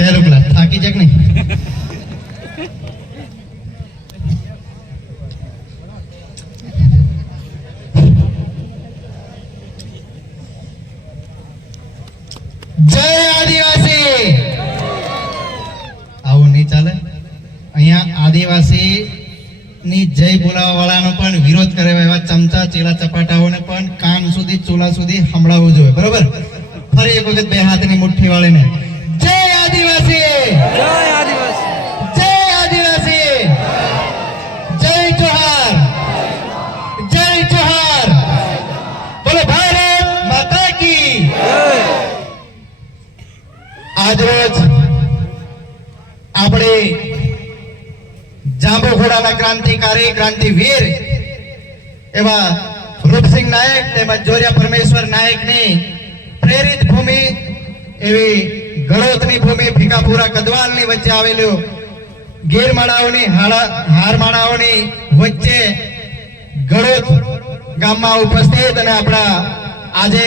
કેરો પેલા થાકી જાય કે નહીં? જય આદિવાસી. આવું નહીં ચાલે. અહીંયા આદિવાસી ની જય બોલાવવા વાળાનો પણ વિરોધ કરે એવા ચમચા ચેલા ચપાટાઓને પણ કાન સુધી ચૂલા સુધી સંભળાવવું જોઈએ. બરોબર? ફરી એક વખત બે હાથની મુઠ્ઠી વાળીને જય આદિવાસી, જય આદિવાસી, જય આદિવાસી, જય જોહાર, જય જોહાર. બોલો ભારત માતા કી. આજરોજ આપણે જાંબુઘોડાના ક્રાંતિકારી ક્રાંતિવીર એવા રૂપસિંહ નાયક તેમજ જોરિયા પરમેશ્વર નાયકની પ્રેરિત ભૂમિ એવી ગળોદની ભૂમિ ભીકાપુરા કદવાલની વચ્ચે આવેલું ગીરમાળાઓની હારમાળાઓની વચ્ચે ગળોદ ગામમાં ઉપસ્થિત અને આપણા આજે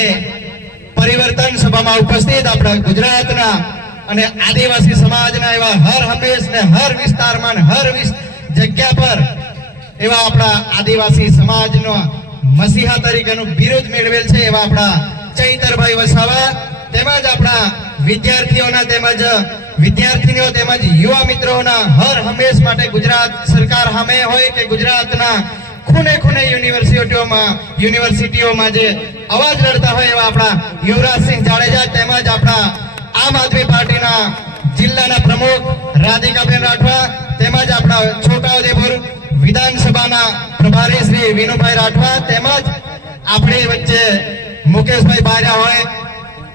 પરિવર્તન સભામાં ઉપસ્થિત આપણા ગુજરાતના અને આદિવાસી સમાજના એવા હર હંમેશ ને હર વિસ્તારમાં હર જગ્યા પર એવા આપણા આદિવાસી સમાજનો મસીહા તરીકેનું બિરુદ મેળવેલ છે એવા આપણા ચૈતરભાઈ વસાવા તેમજ આપણા વિદ્યાર્થીઓના તેમજ વિદ્યાર્થીનીઓ તેમજ યુવા મિત્રોના હર હંમેશ માટે ગુજરાત સરકાર સામે હોય કે ગુજરાતના ખૂણે ખૂણે યુનિવર્સિટીઓમાં જે અવાજ લડતા હોય એવા આપણા યુવરાજસિંહ જાડેજા તેમજ આપણા આમ આદમી પાર્ટીના જિલ્લાના પ્રમુખ રાધિકાબેન રાઠવા તેમજ આપણા છોટાઉદેપુર વિધાનસભાના પ્રભારી શ્રી વિનુભાઈ રાઠવા તેમજ આપણી વચ્ચે મુકેશભાઈ બારિયા હોય,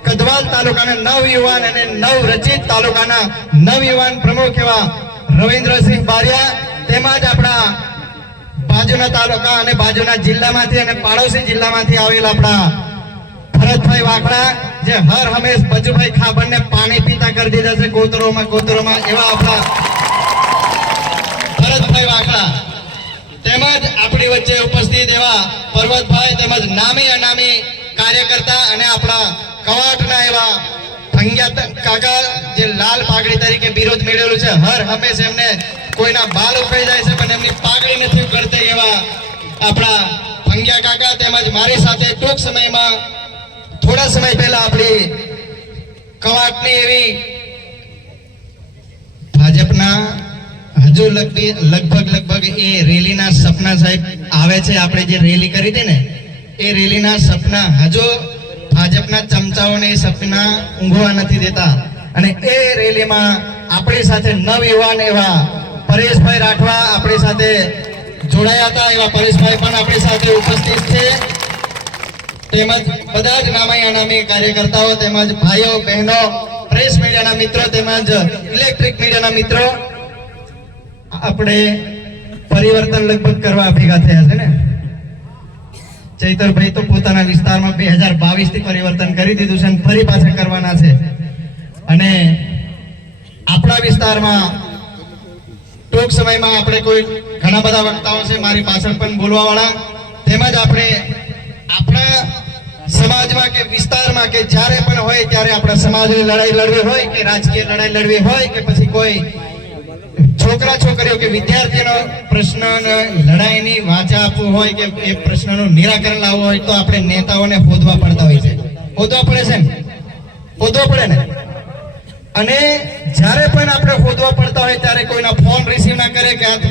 કદવાલ તાલુકાના નવયુવાન અને નવરચિત તાલુકાના નવયુવાન પ્રમુખ એવા રવિન્દ્રસિંહ બારિયા તેમજ આપણા બાજુના તાલુકા અને બાજુના જિલ્લામાંથી અને પાડોશી જિલ્લામાંથી આવેલા આપણા ભરતભાઈ વાકડા જે હર હંમેશ બચુભાઈ ખાબરને પાણી પીતા કરી દીધા છે કોતરોમાં એવા આપણા ભરતભાઈ વાકડા તેમજ આપણી વચ્ચે ઉપસ્થિત એવા પર્વતભાઈ તેમજ નામી અનામી કાર્યકર્તા અને આપણા કવાટના એવા ભંગ્યા કાકા જે લાલ પાઘડી તરીકે બિરુદ મેળવેલું છે. હર હંમેશ એમને કોઈના બાલ ઉખડી જાય છે પણ એમની પાઘડી નથી કરતા એવા આપણા ભંગ્યા કાકા તેમજ મારી સાથે ટૂંક સમયમાં થોડા સમય પહેલા આપણી કવાટની એવી ભાજપના હજુ લગભગ એ રેલીના સપના સાહેબ આવે છે. આપણે જે રેલી કરી હતી ને એ રેલીના સપના હજુ ભાજપના ચમચાઓને એ સપના ઊંઘવા નથી દેતા અને એ રેલીમાં આપણી સાથે નવયુવાન એવા પરેશભાઈ રાઠવા આપણી સાથે જોડાયા હતા. એવા પરેશભાઈ પણ આપણી સાથે ઉપસ્થિત છે તેમજ બધા જ નામી અનામી કાર્યકર્તાઓ તેમજ ભાઈઓ બહેનો પ્રેસ મીડિયાના મિત્રો તેમજ ઇલેક્ટ્રિક મીડિયાના મિત્રો આપણે પરિવર્તન લગભગ કરવા ભેગા થયા છે ને. ચૈતરભાઈ તો પોતાના વિસ્તારમાં 2022 થી પરિવર્તન કરી દીધું છે અને ફરી પાછા કરવાના છે અને આપણા વિસ્તારમાં ટૂંક સમયમાં આપણે કોઈ ઘણા બધા વક્તાઓ છે મારી પાછળ પણ બોલવા વાળા તેમજ આપણે આપણા સમાજમાં કે વિસ્તારમાં કે જ્યારે પણ હોય ત્યારે આપણા સમાજની લડાઈ લડવી હોય કે રાજકીય લડાઈ લડવી હોય કે પછી કોઈ છોકરા છોકરીઓ કે વિદ્યાર્થીઓનો પ્રશ્ન લડાઈની વાચા આપવું હોય કે એ પ્રશ્નનું નિરાકરણ લાવવું હોય તો આપણે નેતાઓને હોદવા પડતા હોય છે. હોદવા પડે છે ને, હોદવા પડે ને. અને જ્યારે પણ આપણે હોદવા પડતા હોય ત્યારે કોઈના ફોન રિસીવ ના કરે કે